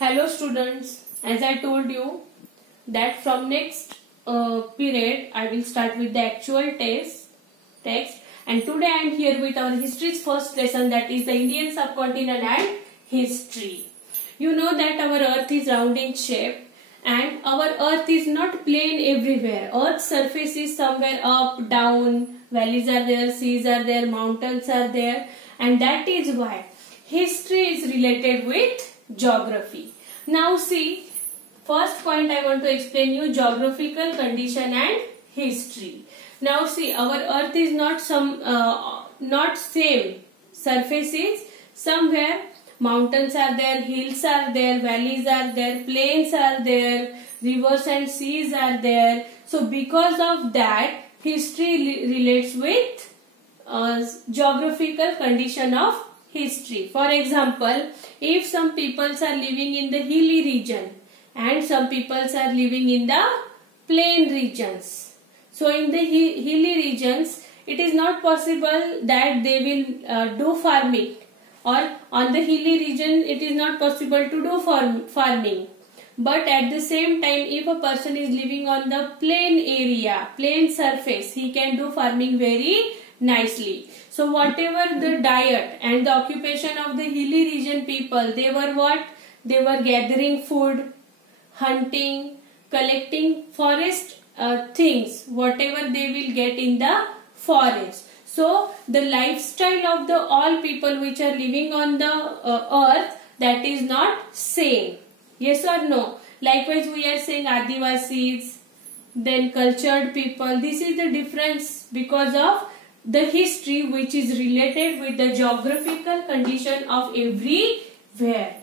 Hello students, as I told you that from next period I will start with the actual text, and today I am here with our history's first lesson, that is the Indian subcontinent and history. You know that our earth is round in shape and our earth is not plain everywhere. Earth's surface is somewhere up, down, valleys are there, seas are there, mountains are there, and that is why history is related with geography. Now see, first point I want to explain you geographical condition and history. Now see, our earth is not same surfaces. Somewhere mountains are there, hills are there, valleys are there, plains are there, rivers and seas are there. So because of that, history relates with geographical condition of history. For example, if some peoples are living in the hilly region and some peoples are living in the plain regions. So in the hilly regions, it is not possible that they will do farming, or on the hilly region it is not possible to do farming. But at the same time, if a person is living on the plain area, plain surface, he can do farming very nicely. So whatever the diet and the occupation of the hilly region people, they were what? They were gathering food, hunting, collecting forest things, whatever they will get in the forest. So the lifestyle of the all people which are living on the earth, that is not same. Yes or no? Likewise we are saying Adivasis, then cultured people. This is the difference because of the history which is related with the geographical condition of everywhere.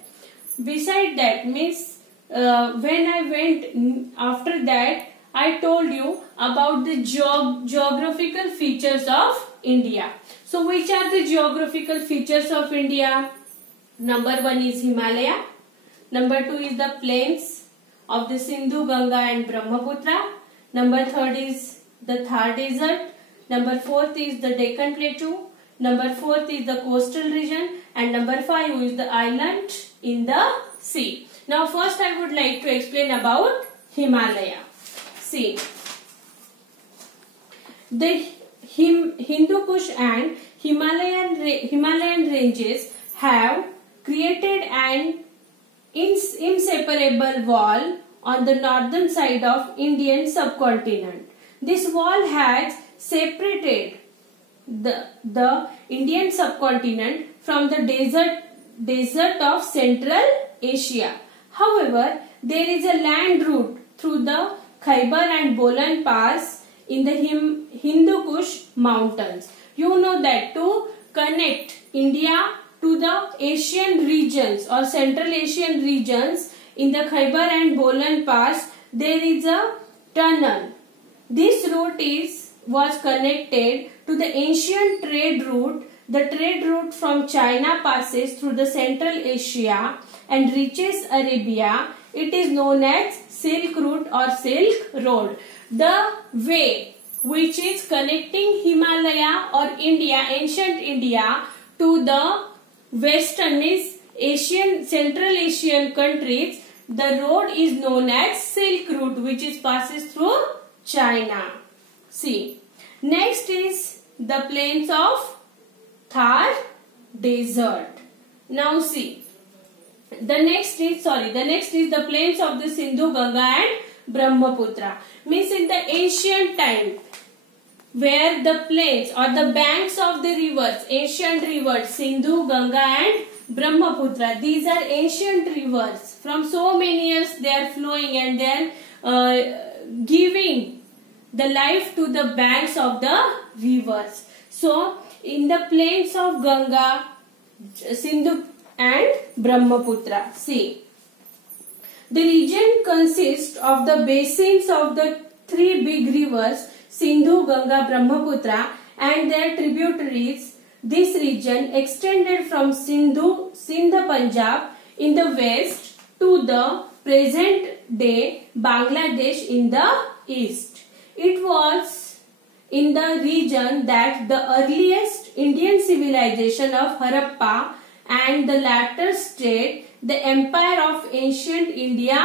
Beside that means when I went after that, I told you about the geographical features of India. So which are the geographical features of India? Number one is Himalaya. Number two is the plains of the Sindhu, Ganga and Brahmaputra. Number third is the Thar Desert. Number fourth is the Deccan Plateau. Number fourth is the coastal region. And number five is the island in the sea. Now first I would like to explain about Himalaya. See, the Hindu Kush and Himalayan ranges have created an inseparable wall on the northern side of Indian subcontinent. This wall has separated the Indian subcontinent from the desert of Central Asia. However, there is a land route through the Khyber and Bolan Pass in the Hindu Kush mountains. You know that to connect India to the Asian regions or Central Asian regions, in the Khyber and Bolan Pass there is a tunnel. This route was connected to the ancient trade route. The trade route from China passes through the Central Asia and reaches Arabia. It is known as Silk Route or Silk Road. The way which is connecting Himalaya or India, ancient India, to the western is Central Asian countries, the road is known as Silk Route, which is passes through China. See, next is the plains of Thar Desert. Now see, the next is the plains of the Sindhu, Ganga and Brahmaputra. Means in the ancient time, where the plains or the banks of the rivers, ancient rivers, Sindhu, Ganga and Brahmaputra, these are ancient rivers. From so many years they are flowing and they are giving the life to the banks of the rivers. So in the plains of Ganga, Sindhu and Brahmaputra, see, the region consists of the basins of the three big rivers Sindhu, Ganga, Brahmaputra and their tributaries. This region extended from Sindh, Punjab in the west to the present day Bangladesh in the east. It was in the region that the earliest Indian civilization of Harappa and the latter state the empire of ancient India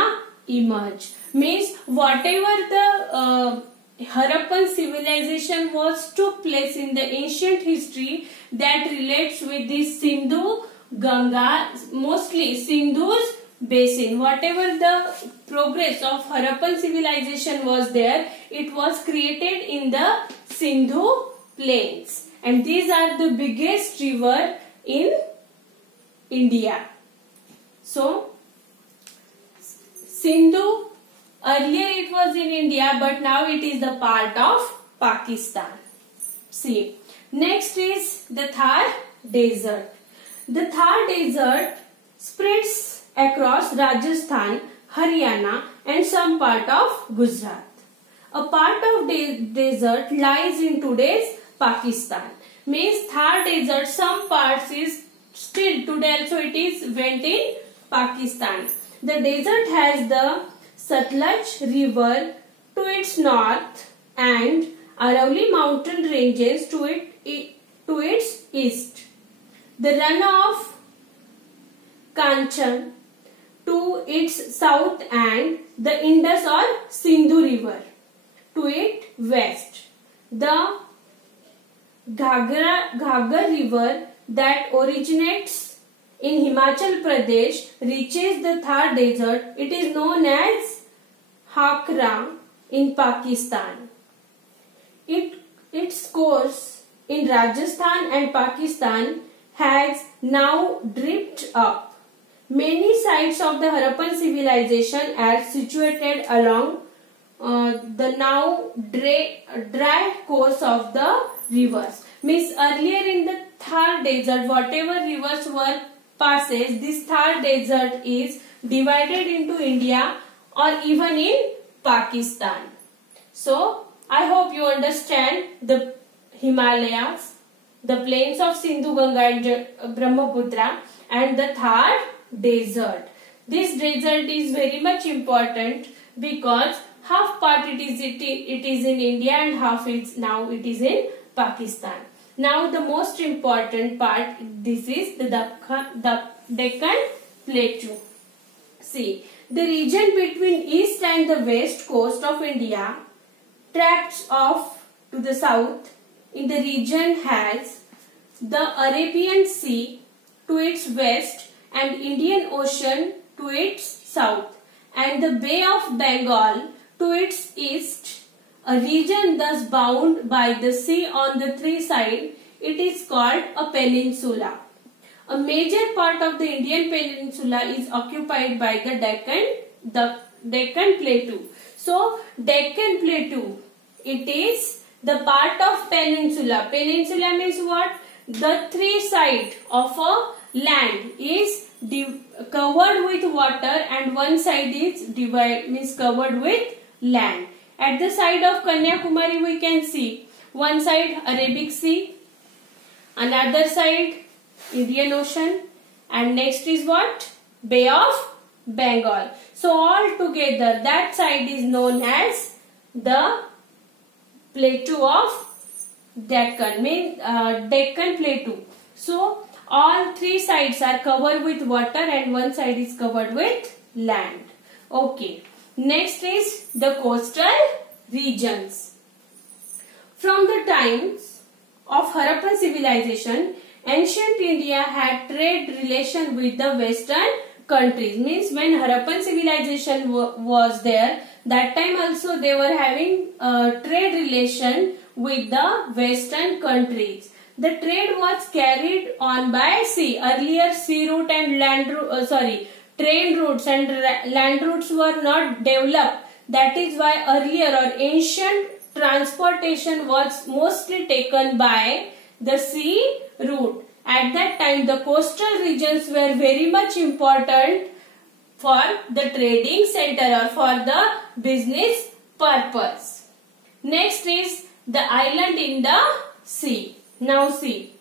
emerged. Means whatever the Harappan civilization was took place in the ancient history that relates with the Sindhu, Ganga, mostly Sindhu's basin. Whatever the progress of Harappan civilization was there, it was created in the Sindhu plains. And these are the biggest river in India. So, Sindhu, earlier it was in India, but now it is the part of Pakistan. See, next is the Thar Desert. The Thar Desert spreads across Rajasthan, Haryana and some part of Gujarat. A part of desert lies in today's Pakistan. Means Thar Desert, some parts is still today also it is went in Pakistan. The desert has the Satluj river to its north and Aravalli mountain ranges to its east. The runoff Kanchan to its south and the Indus or Sindhu river to its west. The Ghaggar river that originates in Himachal Pradesh reaches the Thar Desert. It is known as Hakra in Pakistan. Its course in Rajasthan and Pakistan has now dripped up. Many sites of the Harappan civilization are situated along the now dry course of the rivers. Means earlier in the Thar Desert, whatever rivers were passes, this Thar Desert is divided into India or even in Pakistan. So, I hope you understand the Himalayas, the plains of Sindhu, Ganga and Brahmaputra and the Thar Desert. This desert is very much important because half part it is in India and half now it is in Pakistan. Now the most important part, this is the Deccan Plateau. See, the region between east and the west coast of India, tracts off to the south in the region has the Arabian Sea to its west and Indian Ocean to its south and the Bay of Bengal to its east. A region thus bound by the sea on the three sides, it is called a peninsula. A major part of the Indian peninsula is occupied by the Deccan Plateau. So, Deccan Plateau, it is the part of peninsula. Peninsula means what? The three sides of a land is covered with water and one side is covered with land. At the side of Kanyakumari we can see one side Arabic Sea, another side Indian Ocean and next is what? Bay of Bengal. So all together that side is known as the Plateau of Deccan, Deccan Plateau. So all three sides are covered with water and one side is covered with land. Okay. Next is the coastal regions. From the times of Harappan civilization, ancient India had trade relation with the western countries. Means when Harappan civilization was there, that time also they were having trade relation with the western countries. The trade was carried on by sea. Earlier sea route and train routes and land routes were not developed. That is why earlier or ancient transportation was mostly taken by the sea route. At that time the coastal regions were very much important for the trading center or for the business purpose. Next is the island in the sea. Now see,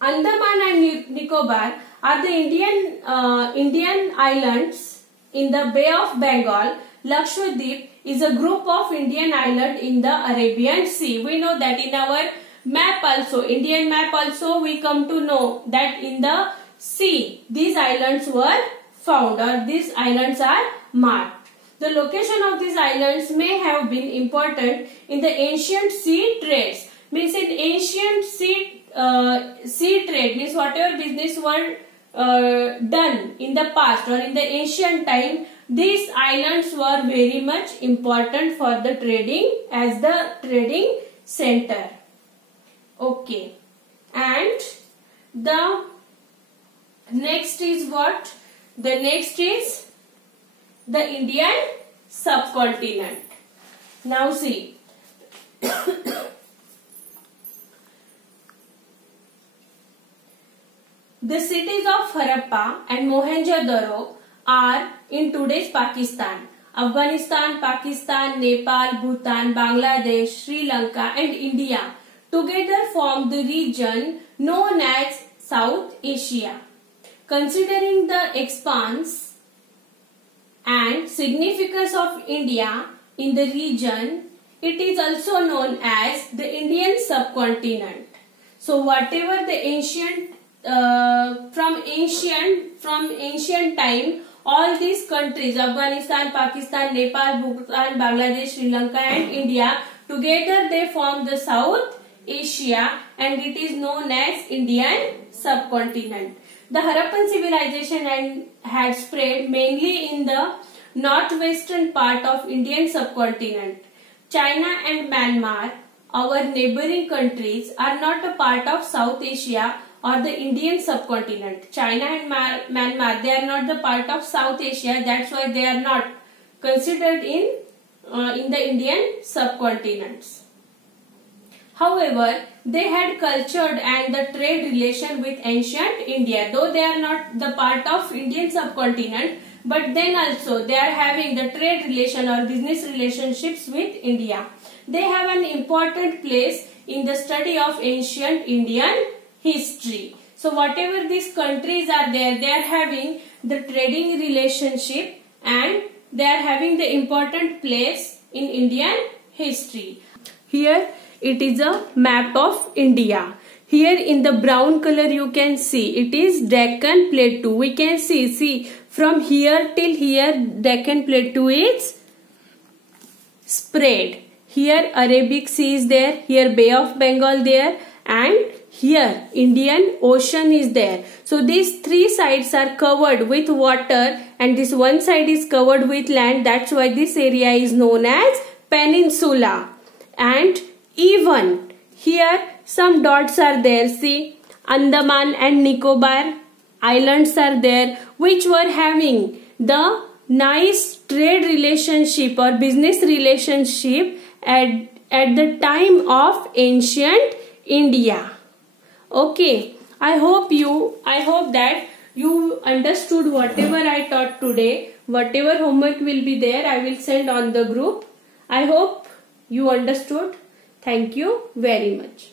Andaman and Nicobar are the Indian islands in the Bay of Bengal. Lakshadweep is a group of Indian islands in the Arabian Sea. We know that in our map also, Indian map also, we come to know that in the sea, these islands were found, or these islands are marked. The location of these islands may have been important in the ancient sea trades. Means in ancient sea trade, means whatever business were done in the past or in the ancient time, these islands were very much important for the trading as the trading center. Okay, and the next is what? The next is the Indian subcontinent. Now see, the cities of Harappa and Mohenjo-daro are in today's Pakistan. Afghanistan, Pakistan, Nepal, Bhutan, Bangladesh, Sri Lanka and India together form the region known as South Asia. Considering the expanse and significance of India in the region, it is also known as the Indian subcontinent. So whatever the ancient from ancient time, all these countries, Afghanistan, Pakistan, Nepal, Bhutan, Bangladesh, Sri Lanka and India, together they form the South Asia and it is known as Indian subcontinent. The Harappan civilization had spread mainly in the northwestern part of Indian subcontinent. China and Myanmar, our neighboring countries, are not a part of South Asia or the Indian subcontinent. China and Myanmar, they are not the part of South Asia. That's why they are not considered in the Indian subcontinents. However, they had cultured and the trade relation with ancient India. Though they are not the part of Indian subcontinent, but then also they are having the trade relation or business relationships with India. They have an important place in the study of ancient Indian history. So whatever these countries are there, they are having the trading relationship and they are having the important place in Indian history. Here it is a map of India. Here in the brown color you can see it is Deccan Plateau. We can see from here till here Deccan Plateau is spread. Here Arabic Sea is there, here Bay of Bengal there and here Indian Ocean is there. So these three sides are covered with water and this one side is covered with land. That's why this area is known as peninsula. And even here some dots are there. See, Andaman and Nicobar islands are there which were having the nice trade relationship or business relationship at the time of ancient India. Okay, I hope that you understood whatever I taught today. Whatever homework will be there, I will send on the group. I hope you understood. Thank you very much.